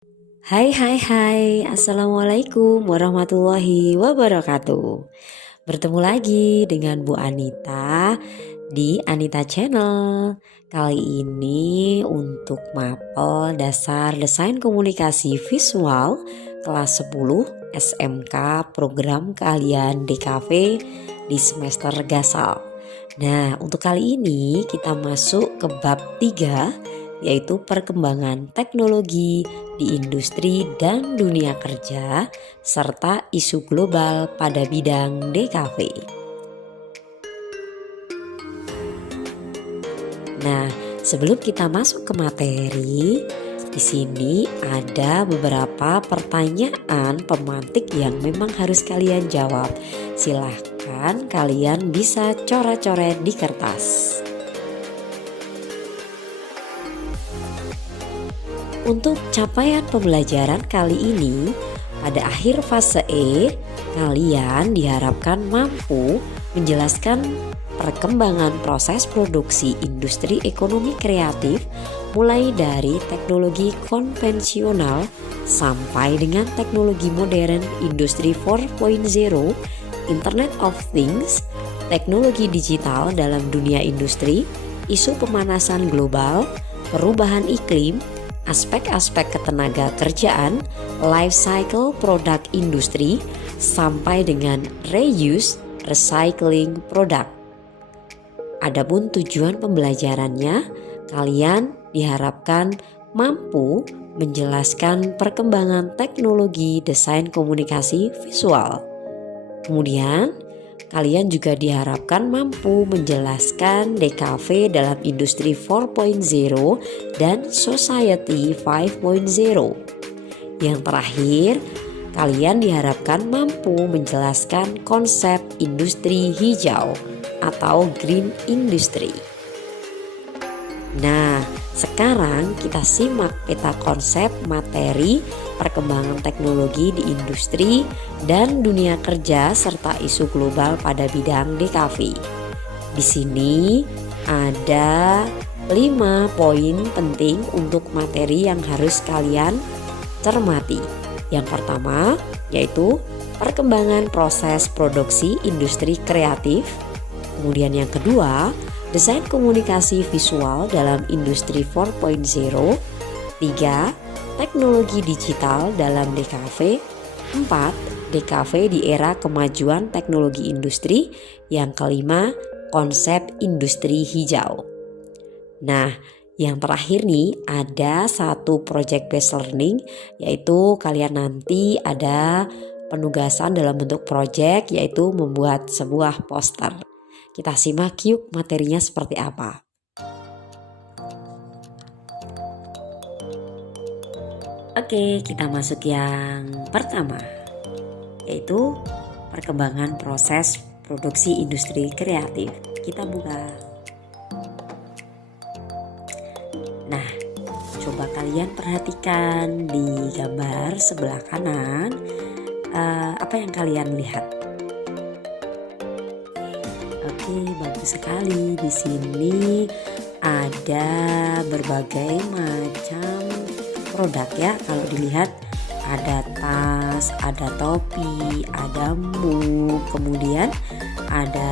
Hai hai hai, Assalamualaikum warahmatullahi wabarakatuh. Bertemu lagi dengan Bu Anita di Anita Channel. Kali ini untuk mapel dasar desain komunikasi visual kelas 10 SMK program keahlian DKV di semester Gasal. Nah, untuk kali ini kita masuk ke bab 3, yaitu perkembangan teknologi di industri dan dunia kerja serta isu global pada bidang DKV. Nah, sebelum kita masuk ke materi, di sini ada beberapa pertanyaan pemantik yang memang harus kalian jawab. Silahkan kalian bisa coret-coret di kertas. Untuk capaian pembelajaran kali ini, pada akhir fase E, kalian diharapkan mampu menjelaskan perkembangan proses produksi industri ekonomi kreatif mulai dari teknologi konvensional sampai dengan teknologi modern industri 4.0, Internet of Things, teknologi digital dalam dunia industri, isu pemanasan global, perubahan iklim, aspek-aspek ketenaga kerjaan, life cycle produk industri, sampai dengan reuse, recycling produk. Adapun tujuan pembelajarannya, kalian diharapkan mampu menjelaskan perkembangan teknologi desain komunikasi visual. Kemudian, kalian juga diharapkan mampu menjelaskan DKV dalam industri 4.0 dan society 5.0. Yang terakhir, kalian diharapkan mampu menjelaskan konsep industri hijau atau green industry. Nah, sekarang kita simak peta konsep materi perkembangan teknologi di industri dan dunia kerja serta isu global pada bidang DKV. Di sini ada 5 poin penting untuk materi yang harus kalian cermati. Yang pertama yaitu perkembangan proses produksi industri kreatif. Kemudian yang kedua, desain komunikasi visual dalam industri 4.0. 3. Teknologi digital dalam DKV. 4. DKV di era kemajuan teknologi industri. Yang kelima, konsep industri hijau. Nah, yang terakhir nih ada satu project based learning, yaitu kalian nanti ada penugasan dalam bentuk project, yaitu membuat sebuah poster. Kita simak yuk materinya seperti apa. Oke, kita masuk yang pertama, yaitu perkembangan proses produksi industri kreatif. Kita buka. Nah, coba kalian perhatikan di gambar sebelah kanan, apa yang kalian lihat? Oke, bagus sekali. Di sini ada berbagai macam produk ya. Kalau dilihat ada tas, ada topi, ada mug, kemudian ada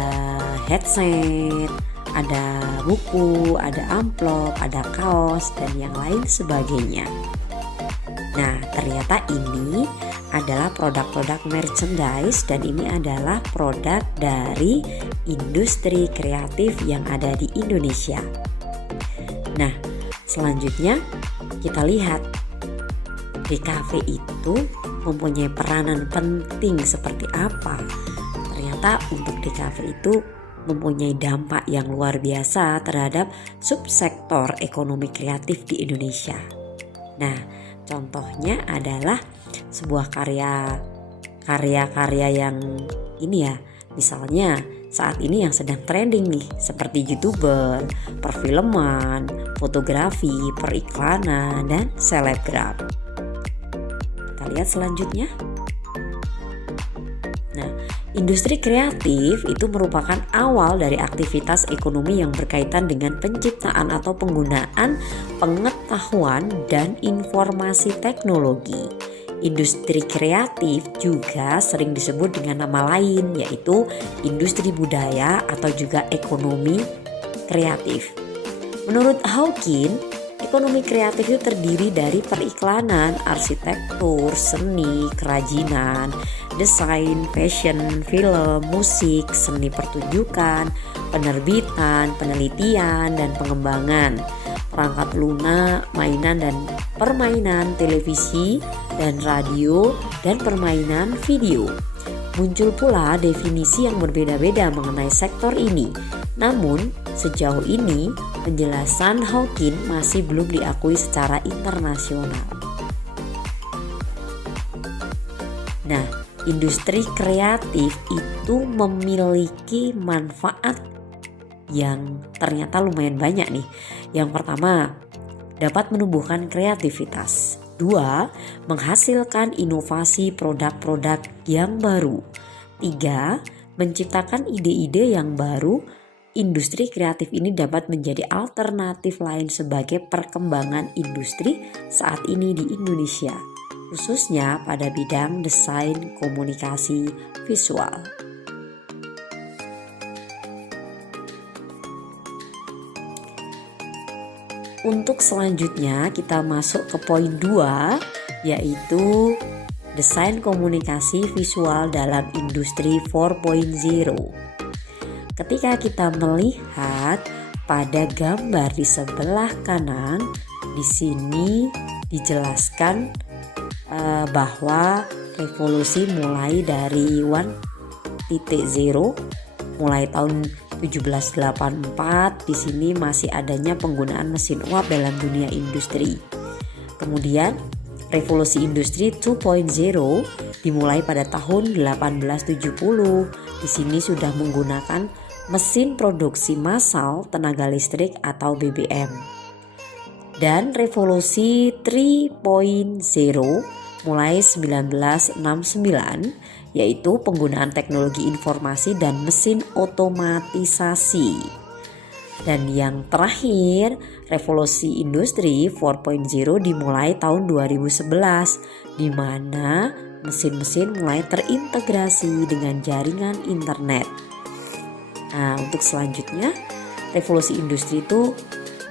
headset, ada buku, ada amplop, ada kaos, dan yang lain sebagainya. Nah, ternyata ini adalah produk-produk merchandise dan ini adalah produk dari industri kreatif yang ada di Indonesia. Nah, selanjutnya kita lihat DKV itu mempunyai peranan penting seperti apa. Ternyata untuk DKV itu mempunyai dampak yang luar biasa terhadap subsektor ekonomi kreatif di Indonesia. Nah, contohnya adalah sebuah karya-karya yang ini ya, misalnya saat ini yang sedang trending nih, seperti YouTuber, perfilman, fotografi, periklanan, dan selebgram. Kita lihat selanjutnya. Nah, industri kreatif itu merupakan awal dari aktivitas ekonomi yang berkaitan dengan penciptaan atau penggunaan pengetahuan pengetahuan dan informasi teknologi. Industri kreatif juga sering disebut dengan nama lain, yaitu industri budaya atau juga ekonomi kreatif. Menurut Hawkins, ekonomi kreatif itu terdiri dari periklanan, arsitektur, seni, kerajinan, desain, fashion, film, musik, seni pertunjukan, penerbitan, penelitian, dan pengembangan, perangkat lunak, mainan dan permainan televisi dan radio, dan permainan video. Muncul pula definisi yang berbeda-beda mengenai sektor ini. Namun, sejauh ini penjelasan Hawkins masih belum diakui secara internasional. Nah, industri kreatif itu memiliki manfaat yang ternyata lumayan banyak nih. Yang pertama, dapat menumbuhkan kreativitas. 2. Menghasilkan inovasi produk-produk yang baru. 3. Menciptakan ide-ide yang baru. Industri kreatif ini dapat menjadi alternatif lain sebagai perkembangan industri saat ini di Indonesia, khususnya pada bidang desain komunikasi visual. Untuk selanjutnya kita masuk ke poin 2, yaitu desain komunikasi visual dalam industri 4.0. Ketika kita melihat pada gambar di sebelah kanan, di sini dijelaskan bahwa revolusi mulai dari 1.0 mulai tahun 1784. Di sini masih adanya penggunaan mesin uap dalam dunia industri. Kemudian revolusi industri 2.0 dimulai pada tahun 1870. Di sini sudah menggunakan mesin produksi massal tenaga listrik atau BBM. Dan revolusi 3.0 mulai 1969, yaitu penggunaan teknologi informasi dan mesin otomatisasi. Dan yang terakhir, revolusi industri 4.0 dimulai tahun 2011, di mana mesin-mesin mulai terintegrasi dengan jaringan internet. Nah, untuk selanjutnya, revolusi industri itu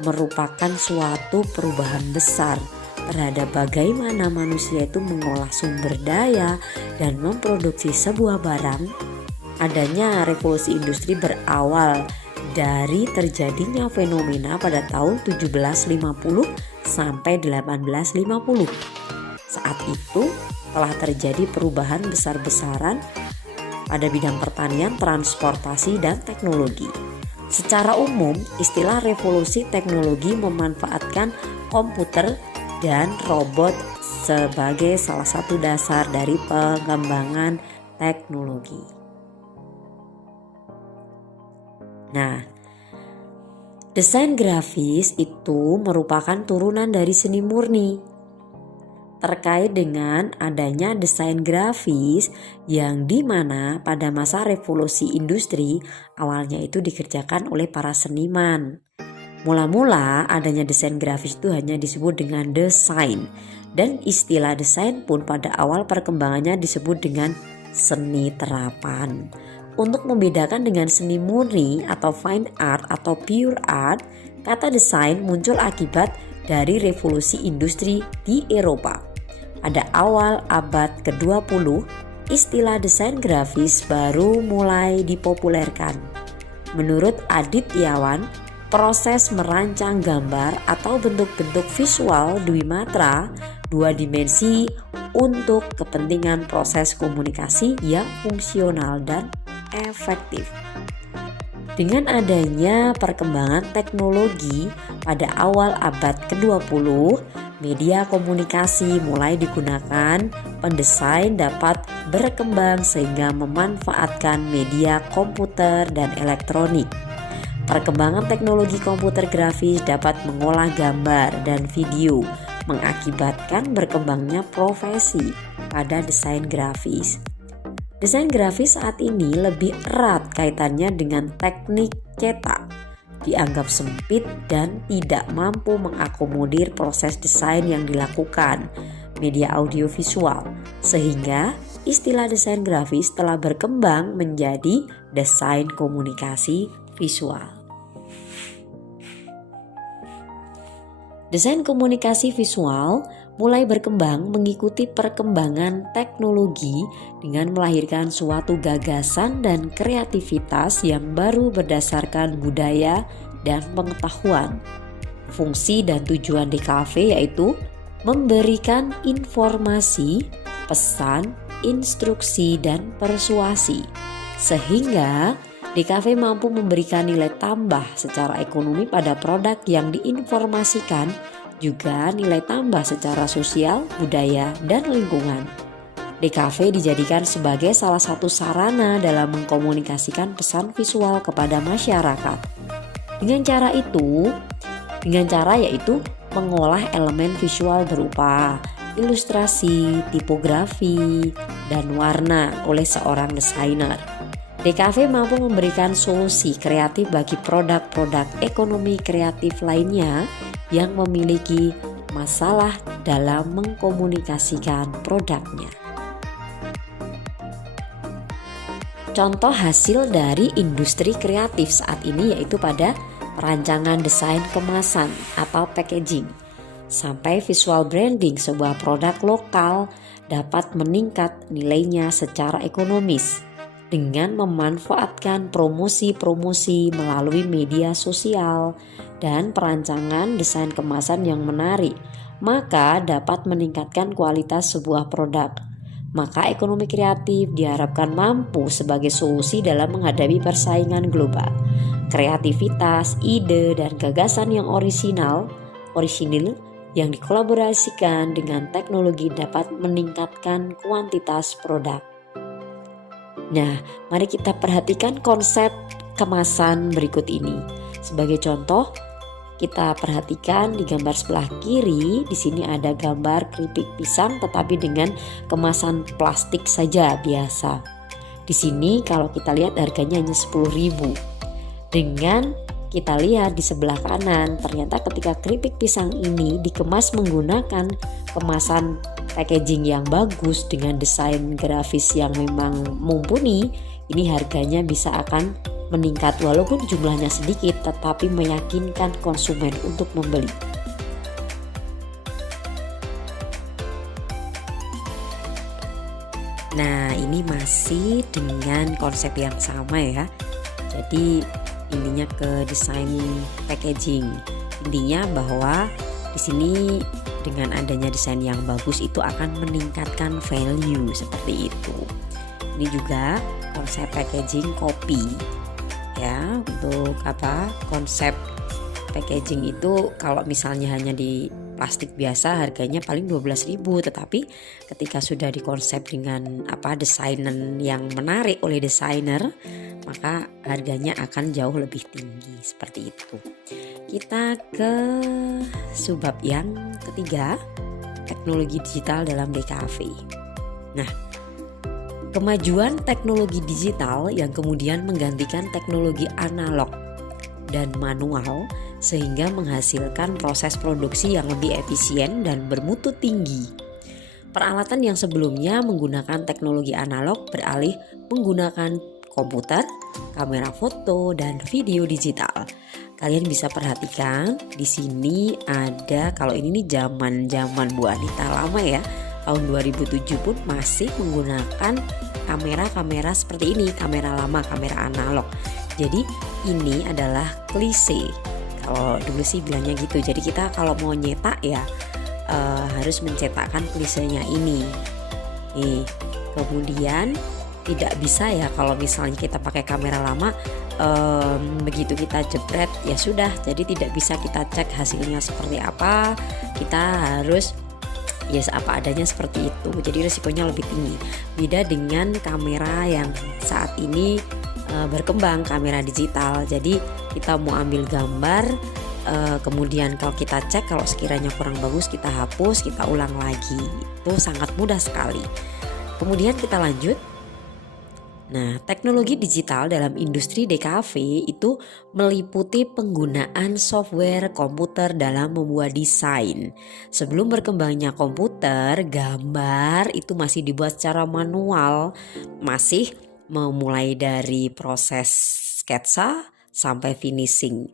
merupakan suatu perubahan besar terhadap bagaimana manusia itu mengolah sumber daya dan memproduksi sebuah barang. Adanya revolusi industri berawal dari terjadinya fenomena pada tahun 1750 sampai 1850. Saat itu telah terjadi perubahan besar-besaran pada bidang pertanian, transportasi, dan teknologi. Secara umum, istilah revolusi teknologi memanfaatkan komputer dan robot sebagai salah satu dasar dari pengembangan teknologi. Nah, desain grafis itu merupakan turunan dari seni murni. Terkait dengan adanya desain grafis yang dimana pada masa revolusi industri awalnya itu dikerjakan oleh para seniman. Mula-mula adanya desain grafis itu hanya disebut dengan desain, dan istilah desain pun pada awal perkembangannya disebut dengan seni terapan. Untuk membedakan dengan seni murni atau fine art atau pure art, kata desain muncul akibat dari revolusi industri di Eropa. Pada awal abad ke-20, istilah desain grafis baru mulai dipopulerkan. Menurut Adityawan, proses merancang gambar atau bentuk-bentuk visual dwimatra 2 dimensi untuk kepentingan proses komunikasi yang fungsional dan efektif. Dengan adanya perkembangan teknologi pada awal abad ke-20, media komunikasi mulai digunakan. Pendesain dapat berkembang sehingga memanfaatkan media komputer dan elektronik. Perkembangan teknologi komputer grafis dapat mengolah gambar dan video, mengakibatkan berkembangnya profesi pada desain grafis. Desain grafis saat ini lebih erat kaitannya dengan teknik cetak. dianggap sempit dan tidak mampu mengakomodir proses desain yang dilakukan media audiovisual, sehingga istilah desain grafis telah berkembang menjadi desain komunikasi visual. Desain komunikasi visual mulai berkembang mengikuti perkembangan teknologi dengan melahirkan suatu gagasan dan kreativitas yang baru berdasarkan budaya dan pengetahuan. Fungsi dan tujuan DKV yaitu memberikan informasi, pesan, instruksi, dan persuasi, sehingga DKV mampu memberikan nilai tambah secara ekonomi pada produk yang diinformasikan, juga nilai tambah secara sosial, budaya, dan lingkungan. DKV dijadikan sebagai salah satu sarana dalam mengkomunikasikan pesan visual kepada masyarakat. Dengan cara yaitu mengolah elemen visual berupa ilustrasi, tipografi, dan warna oleh seorang desainer. DKV mampu memberikan solusi kreatif bagi produk-produk ekonomi kreatif lainnya yang memiliki masalah dalam mengkomunikasikan produknya. Contoh hasil dari industri kreatif saat ini yaitu pada perancangan desain kemasan atau packaging, sampai visual branding sebuah produk lokal dapat meningkat nilainya secara ekonomis dengan memanfaatkan promosi-promosi melalui media sosial dan perancangan desain kemasan yang menarik, maka dapat meningkatkan kualitas sebuah produk. Maka ekonomi kreatif diharapkan mampu sebagai solusi dalam menghadapi persaingan global. Kreativitas, ide, dan gagasan yang orisinil yang dikolaborasikan dengan teknologi dapat meningkatkan kuantitas produk. Nah, mari kita perhatikan konsep kemasan berikut ini. Sebagai contoh, kita perhatikan di gambar sebelah kiri, di sini ada gambar keripik pisang tetapi dengan kemasan plastik saja biasa. Di sini kalau kita lihat harganya hanya 10.000. Dengan kita lihat di sebelah kanan, ternyata ketika keripik pisang ini dikemas menggunakan kemasan packaging yang bagus dengan desain grafis yang memang mumpuni, ini harganya bisa akan meningkat walaupun jumlahnya sedikit tetapi meyakinkan konsumen untuk membeli. Nah, ini masih dengan konsep yang sama ya. Jadi intinya ke desain packaging. Intinya bahwa di sini dengan adanya desain yang bagus itu akan meningkatkan value seperti itu. Ini juga konsep packaging kopi. Ya, untuk konsep packaging itu kalau misalnya hanya di plastik biasa harganya paling 12.000, tetapi ketika sudah dikonsep dengan desain yang menarik oleh desainer, maka harganya akan jauh lebih tinggi seperti itu. Kita ke subbab yang ketiga, teknologi digital dalam DKV. Nah, kemajuan teknologi digital yang kemudian menggantikan teknologi analog dan manual sehingga menghasilkan proses produksi yang lebih efisien dan bermutu tinggi. Peralatan yang sebelumnya menggunakan teknologi analog beralih menggunakan komputer, kamera foto, dan video digital. Kalian bisa perhatikan di sini ada, kalau ini nih zaman Bu Anita lama ya, tahun 2007 pun masih menggunakan kamera seperti ini, kamera lama, kamera analog. Jadi ini adalah klise. Kalau dulu sih bilangnya gitu. Jadi kita kalau mau nyetak ya harus mencetakkan klisenya ini. Nih, kemudian tidak bisa ya kalau misalnya kita pakai kamera lama, begitu kita jepret ya sudah, jadi tidak bisa kita cek hasilnya seperti apa. Kita harus apa adanya seperti itu, jadi risikonya lebih tinggi. Beda dengan kamera yang saat ini berkembang, kamera digital. Jadi kita mau ambil gambar, kemudian kalau kita cek, kalau sekiranya kurang bagus kita hapus, kita ulang lagi. Itu sangat mudah sekali. Kemudian kita lanjut. Nah, teknologi digital dalam industri DKV itu meliputi penggunaan software komputer dalam membuat desain. Sebelum berkembangnya komputer, gambar itu masih dibuat secara manual, masih memulai dari proses sketsa sampai finishing.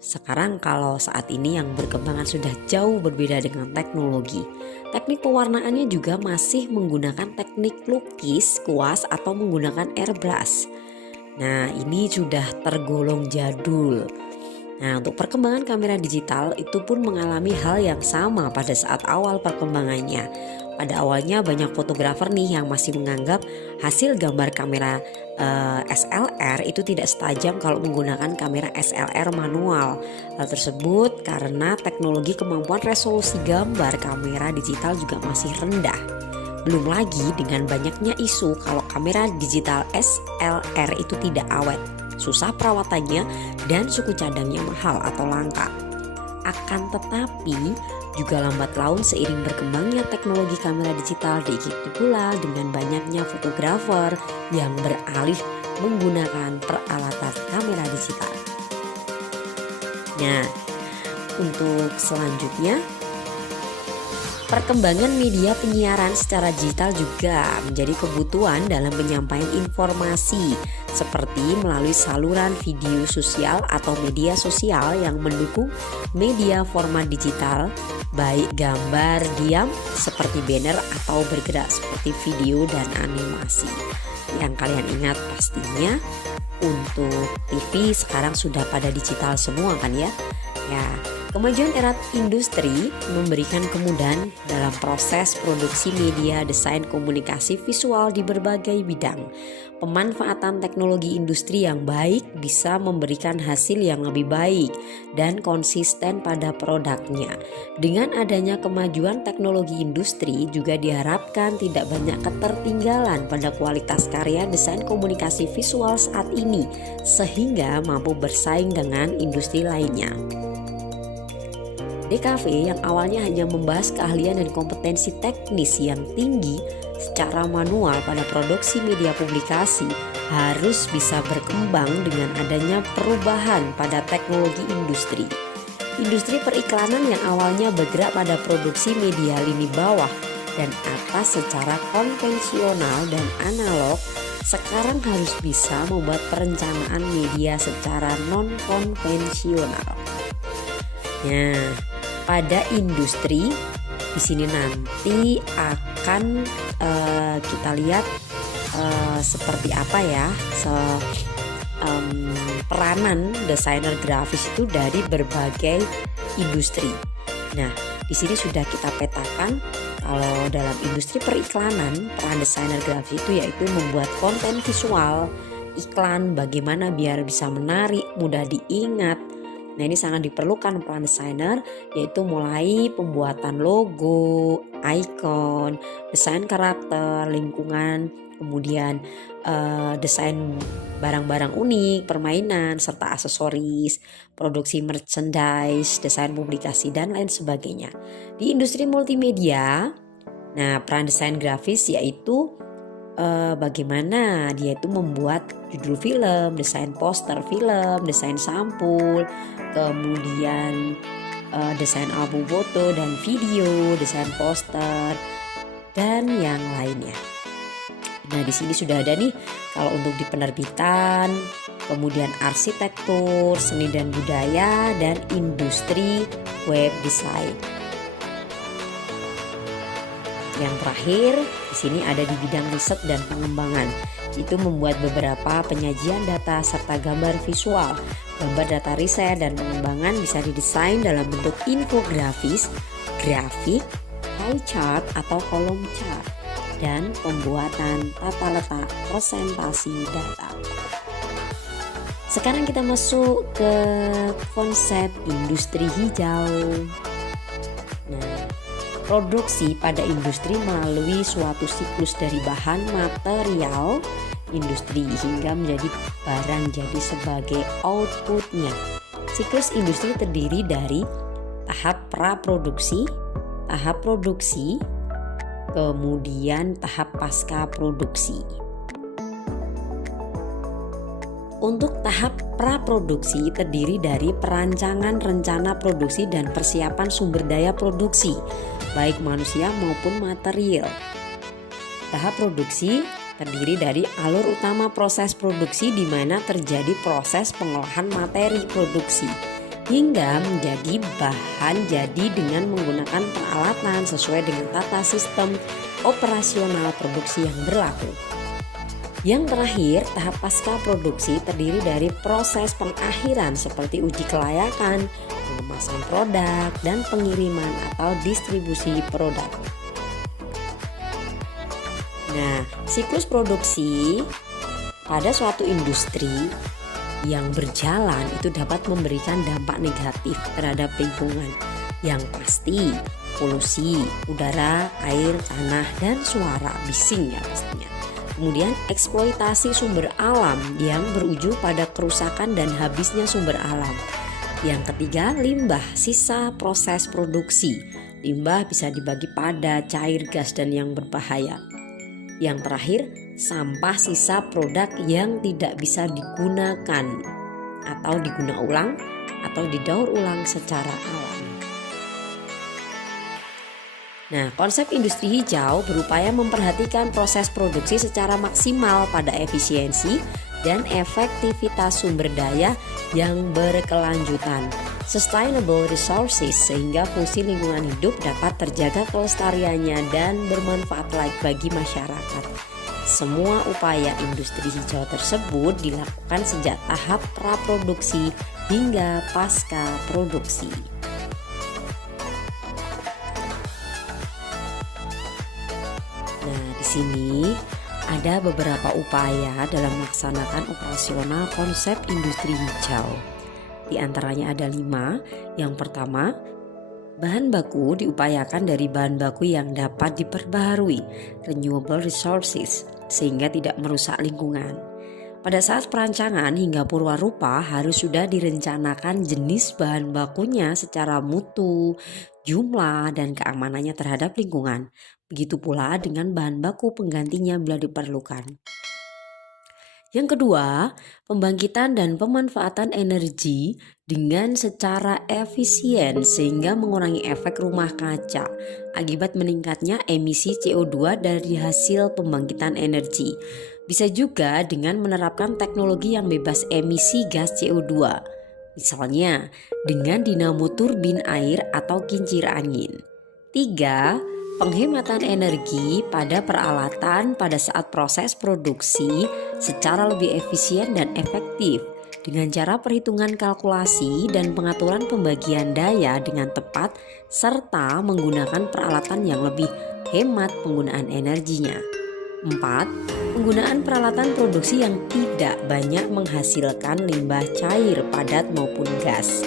Sekarang kalau saat ini yang berkembangan sudah jauh berbeda dengan teknologi. Teknik pewarnaannya juga masih menggunakan teknik lukis, kuas atau menggunakan airbrush. Nah, ini sudah tergolong jadul. Nah, untuk perkembangan kamera digital itu pun mengalami hal yang sama pada saat awal perkembangannya. Pada awalnya banyak fotografer nih yang masih menganggap hasil gambar kamera SLR itu tidak setajam kalau menggunakan kamera SLR manual. Hal tersebut karena teknologi kemampuan resolusi gambar kamera digital juga masih rendah. Belum lagi dengan banyaknya isu kalau kamera digital SLR itu tidak awet, susah perawatannya, dan suku cadangnya mahal atau langka. Akan tetapi juga lambat laun seiring berkembangnya teknologi kamera digital, diikuti pula dengan banyaknya fotografer yang beralih menggunakan peralatan kamera digital. Nah, untuk selanjutnya, perkembangan media penyiaran secara digital juga menjadi kebutuhan dalam penyampaian informasi seperti melalui saluran video sosial atau media sosial yang mendukung media format digital, baik gambar diam seperti banner atau bergerak seperti video dan animasi. Yang kalian ingat pastinya untuk TV sekarang sudah pada digital semua kan ya. Ya, kemajuan era industri memberikan kemudahan dalam proses produksi media, desain, komunikasi visual di berbagai bidang. Pemanfaatan teknologi industri yang baik bisa memberikan hasil yang lebih baik dan konsisten pada produknya. Dengan adanya kemajuan teknologi industri juga diharapkan tidak banyak ketertinggalan pada kualitas karya desain komunikasi visual saat ini, sehingga mampu bersaing dengan industri lainnya. DKV yang awalnya hanya membahas keahlian dan kompetensi teknis yang tinggi secara manual pada produksi media publikasi harus bisa berkembang dengan adanya perubahan pada teknologi industri. Industri periklanan yang awalnya bergerak pada produksi media lini bawah dan atas secara konvensional dan analog, sekarang harus bisa membuat perencanaan media secara non-konvensional. Nah, pada industri di sini nanti akan kita lihat seperti apa ya peranan desainer grafis itu dari berbagai industri. Nah, di sini sudah kita petakan kalau dalam industri periklanan peran desainer grafis itu yaitu membuat konten visual iklan bagaimana biar bisa menarik, mudah diingat. Nah, ini sangat diperlukan peran desainer, yaitu mulai pembuatan logo, ikon, desain karakter, lingkungan, kemudian desain barang-barang unik, permainan, serta aksesoris, produksi merchandise, desain publikasi, dan lain sebagainya. Di industri multimedia, nah peran desain grafis yaitu bagaimana dia itu membuat judul film, desain poster film, desain sampul, kemudian desain album foto dan video, desain poster, dan yang lainnya. Nah, di sini sudah ada nih kalau untuk di penerbitan, kemudian arsitektur, seni dan budaya, dan industri web design. Yang terakhir, di sini ada di bidang riset dan pengembangan. Itu membuat beberapa penyajian data serta gambar visual. Gambar data riset dan pengembangan bisa didesain dalam bentuk infografis, grafik, pie chart atau kolom chart, dan pembuatan tata letak presentasi data. Sekarang kita masuk ke konsep industri hijau. Nah, produksi pada industri melalui suatu siklus dari bahan material industri hingga menjadi barang jadi sebagai outputnya. Siklus industri terdiri dari tahap praproduksi, tahap produksi, kemudian tahap pasca produksi. Untuk tahap praproduksi terdiri dari perancangan rencana produksi dan persiapan sumber daya produksi, baik manusia maupun material. Tahap produksi terdiri dari alur utama proses produksi di mana terjadi proses pengolahan materi produksi hingga menjadi bahan jadi dengan menggunakan peralatan sesuai dengan tata sistem operasional produksi yang berlaku. Yang terakhir, tahap pasca produksi terdiri dari proses pengakhiran seperti uji kelayakan, pengemasan produk, dan pengiriman atau distribusi produk. Nah, siklus produksi pada suatu industri yang berjalan itu dapat memberikan dampak negatif terhadap lingkungan. Yang pasti, polusi udara, air, tanah, dan suara bising ya pastinya. Kemudian eksploitasi sumber alam yang berujung pada kerusakan dan habisnya sumber alam. Yang ketiga, limbah sisa proses produksi. Limbah bisa dibagi pada cair, gas, dan yang berbahaya. Yang terakhir, sampah sisa produk yang tidak bisa digunakan atau diguna ulang atau didaur ulang secara alami. Nah, konsep industri hijau berupaya memperhatikan proses produksi secara maksimal pada efisiensi dan efektivitas sumber daya yang berkelanjutan, sustainable resources, sehingga fungsi lingkungan hidup dapat terjaga kelestariannya dan bermanfaat bagi masyarakat. Semua upaya industri hijau tersebut dilakukan sejak tahap praproduksi hingga pasca produksi. Nah, di sini ada beberapa upaya dalam melaksanakan operasional konsep industri hijau. Di antaranya ada 5. Yang pertama, bahan baku diupayakan dari bahan baku yang dapat diperbaharui, renewable resources, sehingga tidak merusak lingkungan. Pada saat perancangan hingga purwarupa harus sudah direncanakan jenis bahan bakunya secara mutu, jumlah, dan keamanannya terhadap lingkungan. Begitu pula dengan bahan baku penggantinya bila diperlukan. Yang kedua, pembangkitan dan pemanfaatan energi dengan secara efisien sehingga mengurangi efek rumah kaca akibat meningkatnya emisi CO2 dari hasil pembangkitan energi. Bisa juga dengan menerapkan teknologi yang bebas emisi gas CO2. Misalnya dengan dinamo turbin air atau kincir angin. 3. Penghematan energi pada peralatan pada saat proses produksi secara lebih efisien dan efektif dengan cara perhitungan kalkulasi dan pengaturan pembagian daya dengan tepat serta menggunakan peralatan yang lebih hemat penggunaan energinya. 4. Penggunaan peralatan produksi yang tidak banyak menghasilkan limbah cair, padat maupun gas.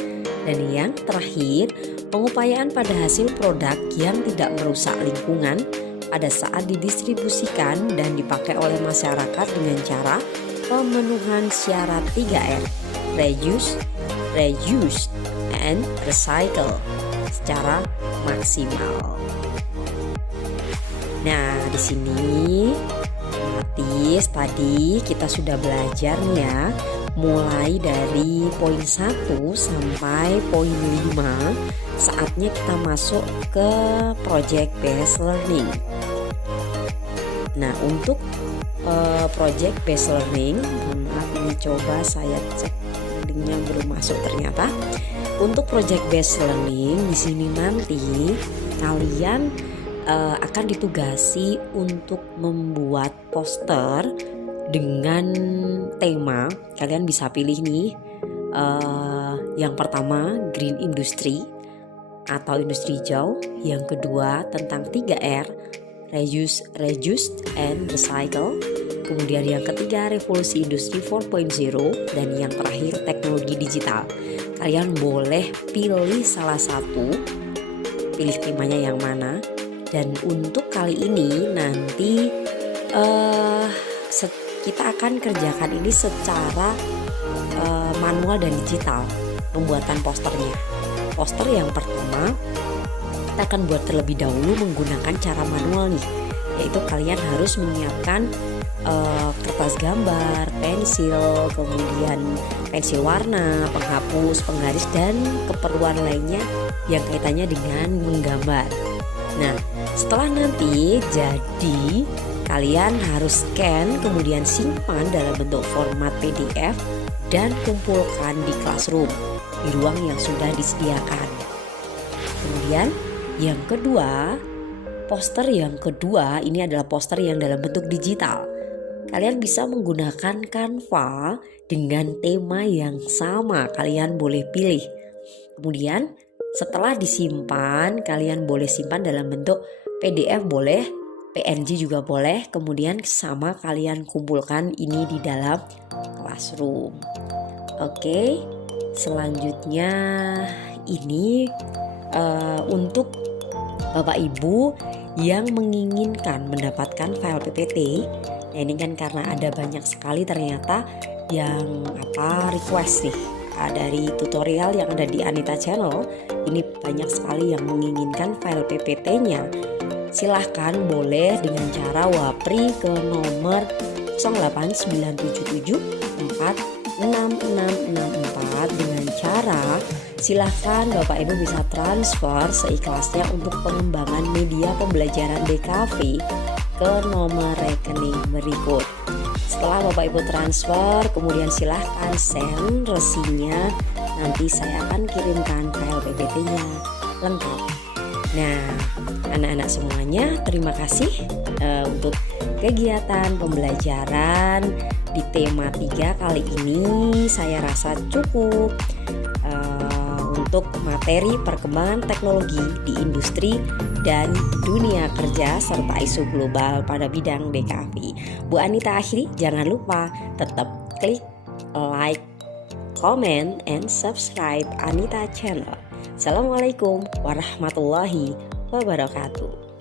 Dan yang terakhir, pengupayaan pada hasil produk yang tidak merusak lingkungan pada saat didistribusikan dan dipakai oleh masyarakat dengan cara pemenuhan syarat 3R, reuse, reuse, and recycle secara maksimal. Nah, di sini otomatis tadi kita sudah belajar nih ya, mulai dari poin 1 sampai poin 5. Saatnya kita masuk ke project based learning. Nah, untuk project based learning, maaf ini coba saya cek linknya belum masuk ternyata. Untuk project based learning di sini nanti kalian akan ditugasi untuk membuat poster dengan tema. Kalian bisa pilih nih, yang pertama green industry atau industri hijau, yang kedua tentang 3R, reuse, reduce, and recycle, kemudian yang ketiga revolusi industri 4.0, dan yang terakhir teknologi digital. Kalian boleh pilih salah satu, pilih temanya yang mana. Dan untuk kali ini nanti kita akan kerjakan ini secara manual dan digital, pembuatan posternya. Poster yang pertama kita akan buat terlebih dahulu menggunakan cara manual nih, yaitu kalian harus menyiapkan kertas gambar, pensil, kemudian pensil warna, penghapus, penggaris, dan keperluan lainnya yang kaitannya dengan menggambar. Nah, setelah nanti jadi, kalian harus scan kemudian simpan dalam bentuk format PDF dan kumpulkan di Classroom di ruang yang sudah disediakan. Kemudian yang kedua, poster yang kedua ini adalah poster yang dalam bentuk digital. Kalian bisa menggunakan Canva dengan tema yang sama, kalian boleh pilih. Kemudian setelah disimpan, kalian boleh simpan dalam bentuk PDF boleh, PNG juga boleh. Kemudian sama kalian kumpulkan ini di dalam Classroom. Oke, selanjutnya ini untuk Bapak Ibu yang menginginkan mendapatkan file PPT. Nah, ini kan karena ada banyak sekali ternyata yang request nih dari tutorial yang ada di Anita Channel. Ini banyak sekali yang menginginkan file PPT-nya. Silahkan boleh dengan cara wapri ke nomor 08977466664 dengan cara silahkan Bapak Ibu bisa transfer seikhlasnya untuk pengembangan media pembelajaran DKV ke nomor rekening berikut. Setelah Bapak Ibu transfer, kemudian silahkan send resinya. Nanti saya akan kirimkan file PPT-nya lengkap. Nah, anak-anak semuanya, terima kasih untuk kegiatan pembelajaran di tema 3 kali ini. Saya rasa cukup untuk materi perkembangan teknologi di industri dan dunia kerja serta isu global pada bidang DKV. Bu Anita akhiri, jangan lupa tetap klik like, comment, and subscribe Anita Channel. Assalamualaikum warahmatullahi wabarakatuh.